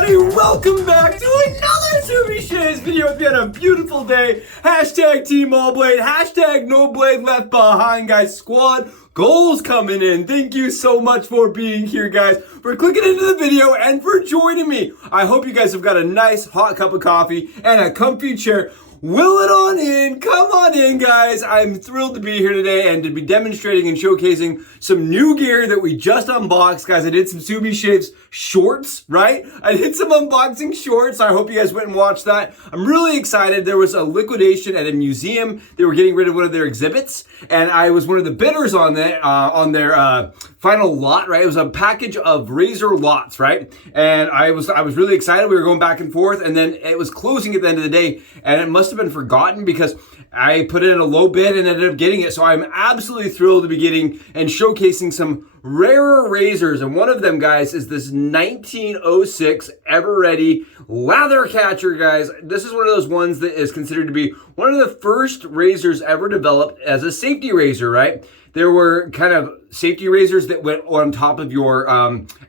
everybody, welcome back to another Subi Shaves video. It's been a beautiful day. Hashtag Team All Blade, hashtag No Blade Left Behind, guys. Squad goals coming in. Thank you so much for being here, guys, for clicking into the video and for joining me. I hope you guys have got a nice hot cup of coffee and a comfy chair. Will it on in, come on in, guys. I'm thrilled to be here today and to be demonstrating and showcasing some new gear that we just unboxed. Guys, I did some Subi Shaves shorts, right? I did some unboxing shorts. I hope you guys went and watched that. I'm really excited. There was a liquidation at a museum. They were getting rid of one of their exhibits, and I was one of the bidders on that, on their final lot, right? It was a package of razor lots, right? And I was really excited. We were going back and forth, and then it was closing at the end of the day, and it must have been forgotten because I put in a low bid and ended up getting it. So I'm absolutely thrilled to be getting and showcasing some rarer razors, and one of them, guys, is this 1906 Ever Ready Lather Catcher, guys. This is one of those ones that is considered to be one of the first razors ever developed as a safety razor, right? There were kind of safety razors that went on top of your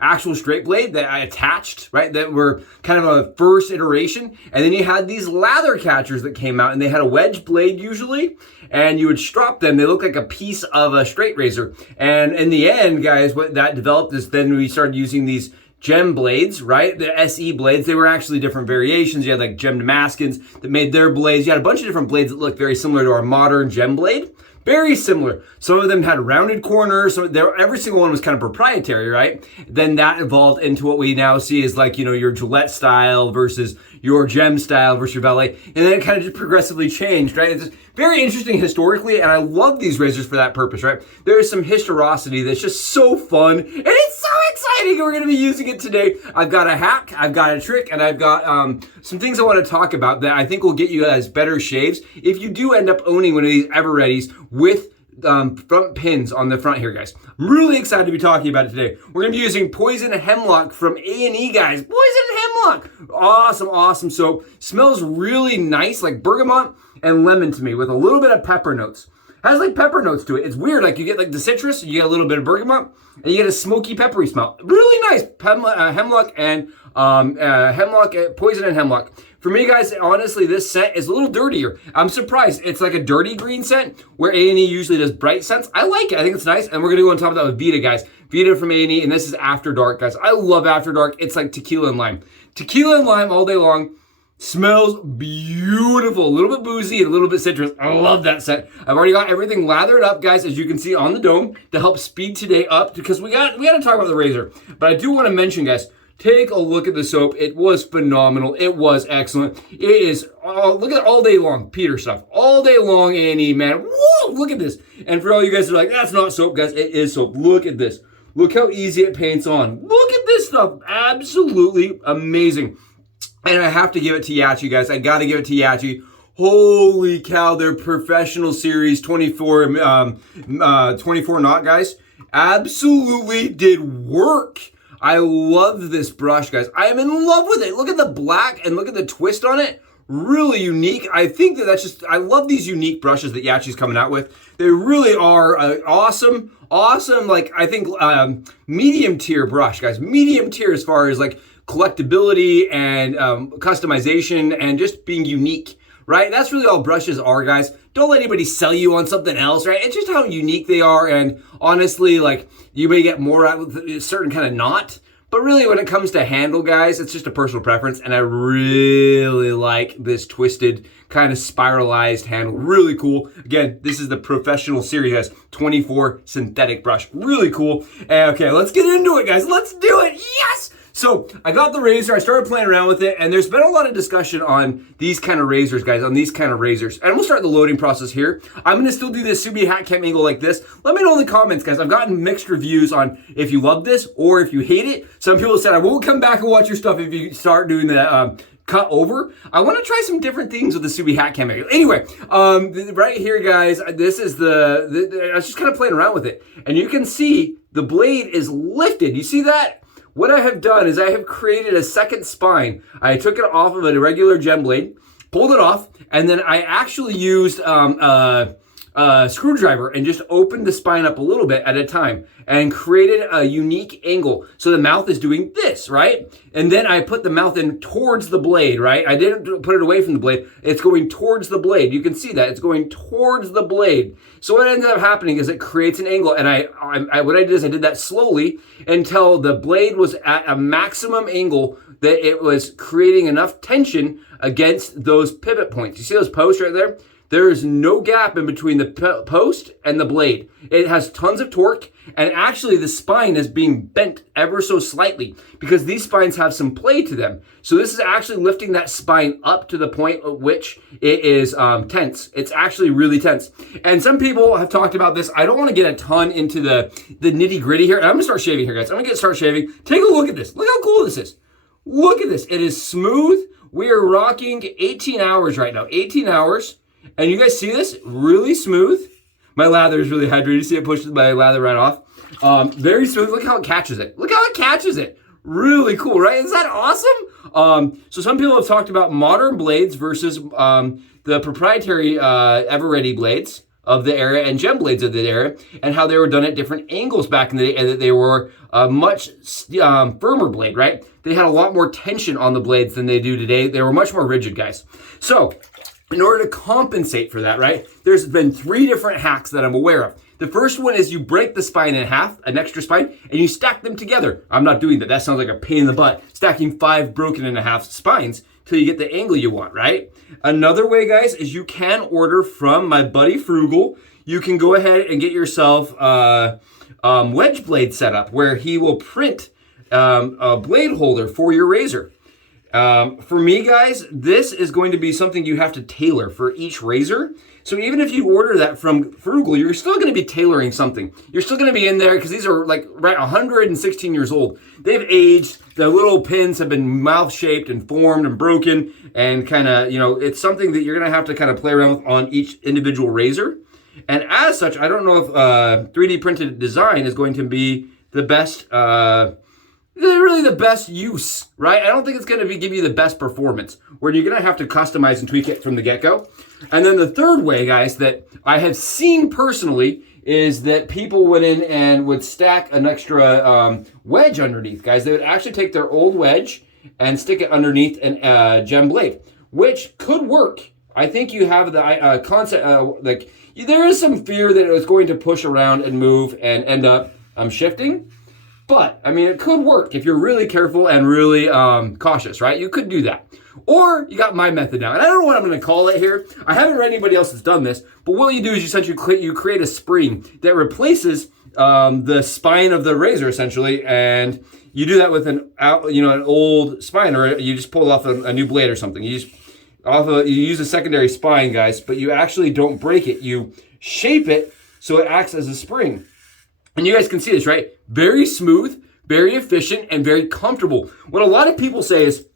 actual straight blade that I attached, right? That were kind of a first iteration. And then you had these lather catchers that came out, and they had a wedge blade usually, and you would strop them. They look like a piece of a straight razor. And in the end, guys, what that developed is then we started using these gem blades, right? The SE blades. They were actually different variations. You had like gem Damascus that made their blades. You had a bunch of different blades that looked very similar to our modern gem blade. Very similar. Some of them had rounded corners. So every single one was kind of proprietary, right? Then that evolved into what we now see as like, you know, your Gillette style versus your gem style versus your valet. And then it kind of just progressively changed, right? It's very interesting historically, and I love these razors for that purpose, right? There is some historicity that's just so fun, and it's so exciting. We're going to be using it today. I've got a hack, I've got a trick, and I've got some things I want to talk about that I think will get you guys better shaves if you do end up owning one of these Ever Readies with front pins on the front here, guys. I'm really excited to be talking about it today. We're going to be using Poison Hemlock from A&E, guys. Poison Hemlock. Awesome, awesome soap. Smells really nice, like bergamot and lemon to me, with a little bit of pepper notes. Has like pepper notes to it. It's weird. Like you get like the citrus, you get a little bit of bergamot, and you get a smoky, peppery smell. Really nice. Hemlock and Poison and Hemlock. For me, guys, honestly, this scent is a little dirtier. I'm surprised. It's like a dirty green scent where A&E usually does bright scents. I like it. I think it's nice. And we're going to go on top of that with Vida, guys. Vida from A&E, and this is After Dark, guys. I love After Dark. It's like tequila and lime. Tequila and lime all day long. Smells beautiful. A little bit boozy and a little bit citrus. I love that scent. I've already got everything lathered up, guys, as you can see on the dome to help speed today up, because we got to talk about the razor. But I do want to mention, guys, take a look at the soap. It was phenomenal. It was excellent. It is, look at all day long, Peter stuff. All day long, A&E, man. Whoa, look at this. And for all you guys who are like, that's not soap, guys, it is soap. Look at this. Look how easy it paints on. Look at this stuff. Absolutely amazing. And I have to give it to YAQI, guys. I got to give it to YAQI. Holy cow, their professional series 24 knot, guys. Absolutely did work. I love this brush, guys. I am in love with it. Look at the black and look at the twist on it. Really unique. I think that's just, I love these unique brushes that YAQI's coming out with. They really are awesome, like, I think, medium tier brush, guys. Medium tier as far as like collectability and customization and just being unique, right? That's really all brushes are, guys. Don't let anybody sell you on something else, right? It's just how unique they are, and honestly, like, you may get more out with a certain kind of knot, but really when it comes to handle, guys, it's just a personal preference, and I really like this twisted kind of spiralized handle. Really cool. Again, this is the professional series, guys. 24 synthetic brush. Really cool. Okay, let's get into it, guys. Let's do it. Yes! So I got the razor, I started playing around with it, and there's been a lot of discussion on these kind of razors, guys, on these kind of razors. And we'll start the loading process here. I'm going to still do this Subi hat cam angle like this. Let me know in the comments, guys. I've gotten mixed reviews on if you love this or if you hate it. Some people said, I won't come back and watch your stuff if you start doing the cut over. I want to try some different things with the Subi hat cam angle. Anyway, right here, guys, this is I was just kind of playing around with it. And you can see the blade is lifted. You see that? What I have done is I have created a second spine. I took it off of a regular gem blade, pulled it off, and then I actually used screwdriver and just opened the spine up a little bit at a time and created a unique angle. So the mouth is doing this, right? And then I put the mouth in towards the blade, right? I didn't put it away from the blade. It's going towards the blade. You can see that. It's going towards the blade. So what ended up happening is it creates an angle. And what I did is I did that slowly until the blade was at a maximum angle that it was creating enough tension against those pivot points. You see those posts right there? There is no gap in between the post and the blade. It has tons of torque, and actually the spine is being bent ever so slightly because these spines have some play to them. So this is actually lifting that spine up to the point at which it is tense. It's actually really tense. And some people have talked about this. I don't want to get a ton into the nitty gritty here. And I'm gonna start shaving here, guys. I'm gonna start shaving. Take a look at this. Look how cool this is. Look at this. It is smooth. We are rocking 18 hours right now. 18 hours. And you guys see this? Really smooth. My lather is really hydrated. You see it pushes my lather right off. Very smooth. Look how it catches it. Look how it catches it. Really cool, right? Is that awesome? So some people have talked about modern blades versus the proprietary Ever-Ready blades of the era and gem blades of the era, and how they were done at different angles back in the day, and that they were a much firmer blade, right? They had a lot more tension on the blades than they do today. They were much more rigid, guys. So in order to compensate for that, right, there's been 3 different hacks that I'm aware of. The first one is you break the spine in half, an extra spine, and you stack them together. I'm not doing that. That sounds like a pain in the butt. Stacking 5 broken in half spines till you get the angle you want, right? Another way, guys, is you can order from my buddy Frugal. You can go ahead and get yourself a wedge blade setup where he will print a blade holder for your razor. For me, guys, this is going to be something you have to tailor for each razor. So even if you order that from Frugal, you're still going to be tailoring something. You're still going to be in there because these are like right 116 years old. They've aged. The little pins have been mouth shaped and formed and broken, and kind of, you know, it's something that you're going to have to kind of play around with on each individual razor. And as such, I don't know if 3D printed design is going to be the best, really the best use, right? I don't think it's going to give you the best performance, where you're going to have to customize and tweak it from the get-go. And then the third way, guys, that I have seen personally is that people went in and would stack an extra wedge underneath, guys. They would actually take their old wedge and stick it underneath a gem blade, which could work. I think you have the concept, there is some fear that it was going to push around and move and end up shifting. But, I mean, it could work if you're really careful and really cautious, right? You could do that. Or you got my method now. And I don't know what I'm going to call it here. I haven't read anybody else that's done this. But what you do is you create a spring that replaces the spine of the razor, essentially. And you do that with an old spine, or you just pull off a new blade or something. You use a secondary spine, guys, but you actually don't break it. You shape it so it acts as a spring. And you guys can see this, right? Very smooth, very efficient, and very comfortable. What a lot of people say is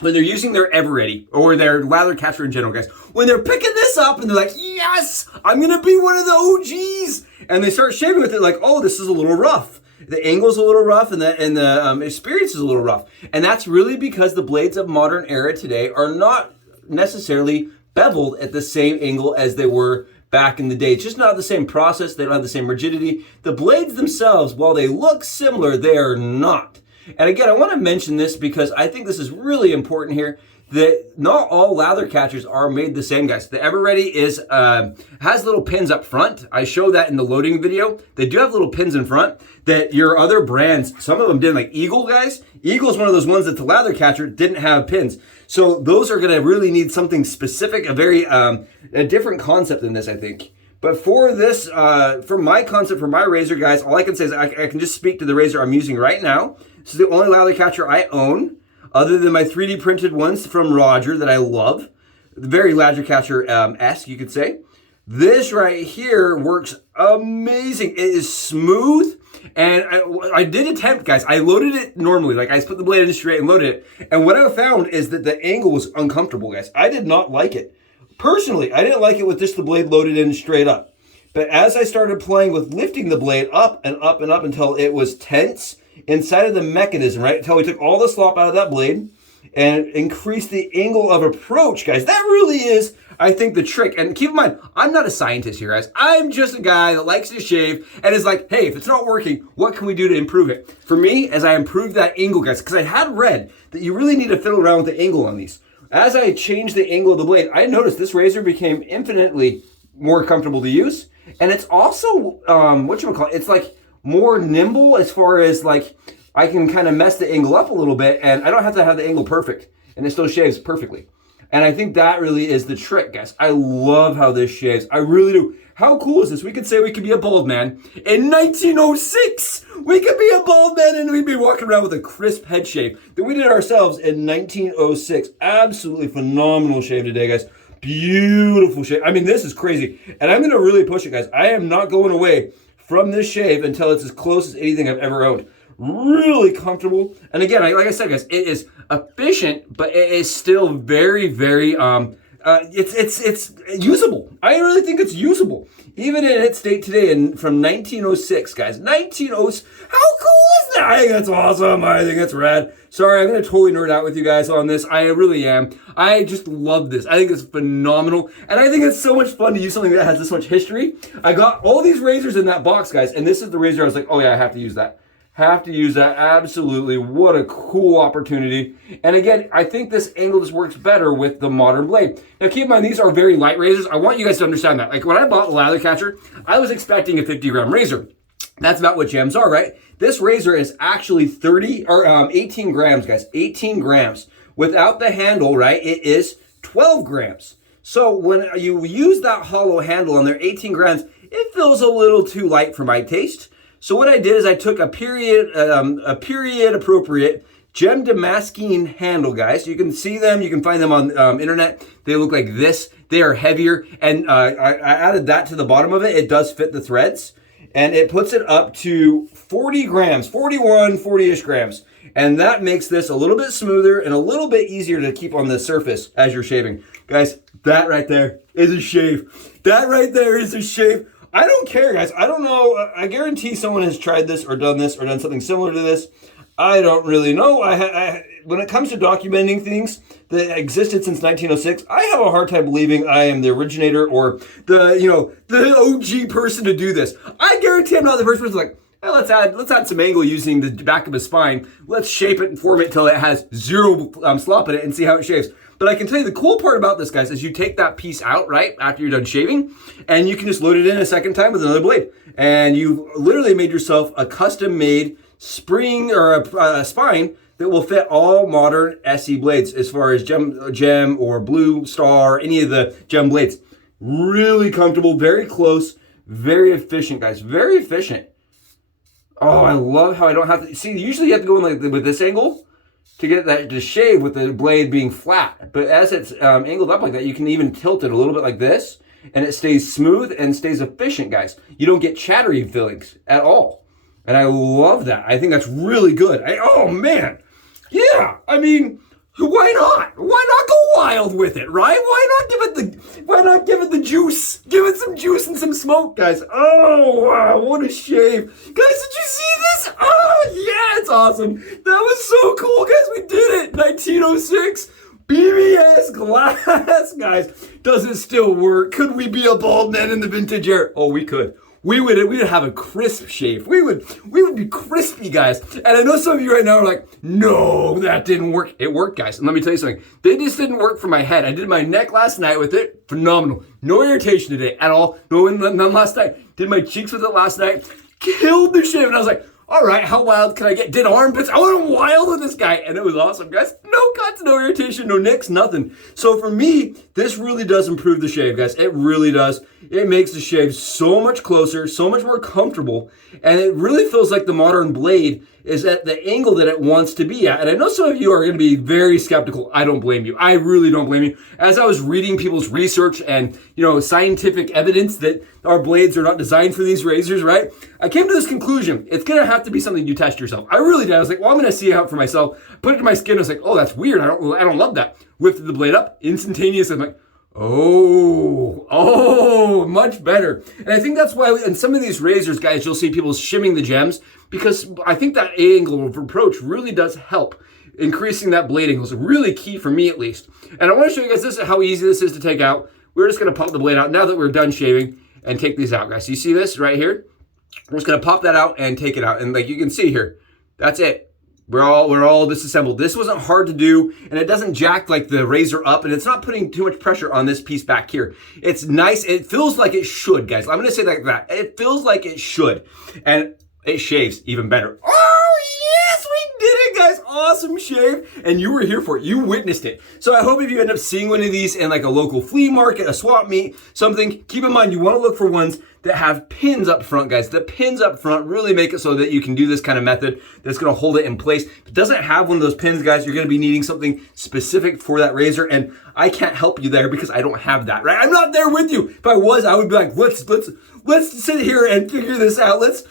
when they're using their Ever-Ready or their Lather Catcher in general, guys, when they're picking this up and they're like, yes, I'm going to be one of the OGs. And they start shaving with it like, oh, this is a little rough. The angle's a little rough, and the experience is a little rough. And that's really because the blades of modern era today are not necessarily beveled at the same angle as they were back in the day. It's just not the same process. They don't have the same rigidity. The blades themselves, while they look similar, they are not. And again, I want to mention this because I think this is really important here, that not all lather catchers are made the same, guys. The Ever-Ready has little pins up front. I show that in the loading video. They do have little pins in front that your other brands, some of them didn't, like Eagle, guys. Eagle is one of those ones that the lather catcher didn't have pins. So those are going to really need something specific, a very a different concept than this, I think. But for this, for my concept, for my razor, guys, all I can say is I can just speak to the razor I'm using right now. This is the only lather catcher I own, other than my 3D printed ones from Roger that I love. Very Lather Catcher-esque, you could say. This right here works amazing. It is smooth. And I did attempt, guys. I loaded it normally. Like, I just put the blade in straight and loaded it. And what I found is that the angle was uncomfortable, guys. I did not like it. Personally, I didn't like it with just the blade loaded in straight up. But as I started playing with lifting the blade up and up and up until it was tense inside of the mechanism, right? Until we took all the slop out of that blade, and increase the angle of approach, guys. That really is, I think, the trick. And keep in mind, I'm not a scientist here, guys. I'm just a guy that likes to shave and is like, hey, if it's not working, what can we do to improve it? For me, as I improved that angle, guys, because I had read that you really need to fiddle around with the angle on these. As I changed the angle of the blade, I noticed this razor became infinitely more comfortable to use. And it's also, it's like more nimble as far as like, I can kind of mess the angle up a little bit and I don't have to have the angle perfect and it still shaves perfectly. And I think that really is the trick, guys. I love how this shaves. I really do. How cool is this? We could say we could be a bald man in 1906. We could be a bald man and we'd be walking around with a crisp head shave that we did ourselves in 1906. Absolutely phenomenal shave today, guys. Beautiful shave. I mean, this is crazy. And I'm going to really push it, guys. I am not going away from this shave until it's as close as anything I've ever owned. Really comfortable. And again, like I said, guys, it is efficient, but it is still very, very, it's usable. I really think it's usable. Even in its state today from 1906, guys. 1906. How cool is that? I think that's awesome. I think that's rad. Sorry, I'm going to totally nerd out with you guys on this. I really am. I just love this. I think it's phenomenal. And I think it's so much fun to use something that has this much history. I got all these razors in that box, guys. And this is the razor I was like, oh yeah, I have to use that. Have to use that. Absolutely. What a cool opportunity. And again, I think this angle just works better with the modern blade. Now keep in mind, these are very light razors. I want you guys to understand that. Like when I bought the Lather Catcher, I was expecting a 50-gram razor. That's about what gems are, right? This razor is actually 18 grams, guys. 18 grams. Without the handle, right, it is 12 grams. So when you use that hollow handle on there, 18 grams, it feels a little too light for my taste. So what I did is I took a period appropriate gem damascene handle, guys. You can see them. You can find them on internet. They look like this. They are heavier. And I added that to the bottom of it. It does fit the threads. And it puts it up to 40 grams, 41, 40-ish grams. And that makes this a little bit smoother and a little bit easier to keep on the surface as you're shaving. Guys, that right there is a shave. That right there is a shave. I don't care, guys. I don't know. I guarantee someone has tried this or done something similar to this. I don't really know. When it comes to documenting things that existed since 1906, I have a hard time believing I am the originator or the OG person to do this. I guarantee I'm not the first person like, well, let's add some angle using the back of his spine. Let's shape it and form it until it has zero slop in it and see how it shaves. But I can tell you the cool part about this, guys, is you take that piece out, right, after you're done shaving, and you can just load it in a second time with another blade. And you've literally made yourself a custom-made spring or a spine that will fit all modern SE blades as far as gem or blue star, any of the gem blades. Really comfortable, very close, very efficient, guys, very efficient. Oh, I love how I don't have to, see, usually you have to go in like with this angle to get that to shave with the blade being flat. But as it's angled up like that, you can even tilt it a little bit like this, and it stays smooth and stays efficient, guys. You don't get chattery fillings at all. And I love that. I think that's really good. Oh, man. Yeah, I mean, why not? Why not go wild with it, right? Why not give it the juice? Give it some juice and some smoke, guys. Oh, wow, what a shave. Guys, did you see this? Oh, yeah, it's awesome. That was so cool, guys. We did it. 1906. BBS glass, guys. Does it still work? Could we be a bald man in the vintage era? Oh, we could. We would have a crisp shave. We would be crispy, guys. And I know some of you right now are like, no, that didn't work. It worked, guys. And let me tell you something. They just didn't work for my head. I did my neck last night with it. Phenomenal. No irritation today at all. None last night. Did my cheeks with it last night. Killed the shave. And I was like, all right, how wild can I get? Did armpits? I went wild with this guy. And it was awesome, guys. No cuts, no irritation, no nicks, nothing. So for me, this really does improve the shave, guys. It really does. It makes the shave so much closer, so much more comfortable. And it really feels like the modern blade is at the angle that it wants to be at. And I know some of you are going to be very skeptical. I don't blame you. I really don't blame you. As I was reading people's research and, scientific evidence that our blades are not designed for these razors, right? I came to this conclusion. It's going to have to be something you test yourself. I really did. I was like, well, I'm going to see it out for myself. Put it to my skin. I was like, oh, that's weird. I don't love that. Lifted the blade up, instantaneous. I'm like, oh, much better. And I think that's why in some of these razors, guys, you'll see people shimming the gems because I think that angle of approach really does help. increasing that blade angle is really key for me at least. And I want to show you guys this is how easy this is to take out. We're just going to pop the blade out now that we're done shaving and take these out, guys. So you see this right here? We're just going to pop that out and take it out. And like you can see here, that's it. We're all disassembled. This wasn't hard to do, and it doesn't jack like the razor up, and it's not putting too much pressure on this piece back here. It's nice. It feels like it should, guys. I'm going to say like that. It feels like it should, and it shaves even better. Oh, yes, we did it, guys. Awesome shave, and you were here for it. You witnessed it. So I hope if you end up seeing one of these in like a local flea market, a swap meet, something, keep in mind you want to look for ones that have pins up front, guys. The pins up front really make it so that you can do this kind of method that's gonna hold it in place. If it doesn't have one of those pins, guys, you're gonna be needing something specific for that razor, and I can't help you there because I don't have that, right? I'm not there with you. If I was, I would be like, let's sit here and figure this out. Let's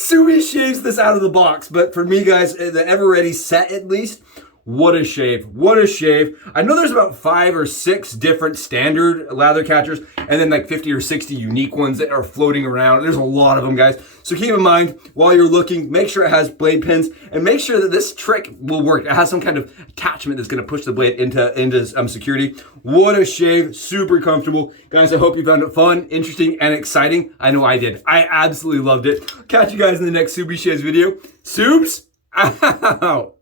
Sumi shaves this out of the box. But for me, guys, the Ever Ready set at least, what a shave. What a shave. I know there's about 5 or 6 different standard lather catchers and then like 50 or 60 unique ones that are floating around. There's a lot of them, guys. So keep in mind, while you're looking, make sure it has blade pins and make sure that this trick will work. It has some kind of attachment that's going to push the blade into security. What a shave. Super comfortable. Guys, I hope you found it fun, interesting, and exciting. I know I did. I absolutely loved it. Catch you guys in the next Subi Shaves video. Subs out.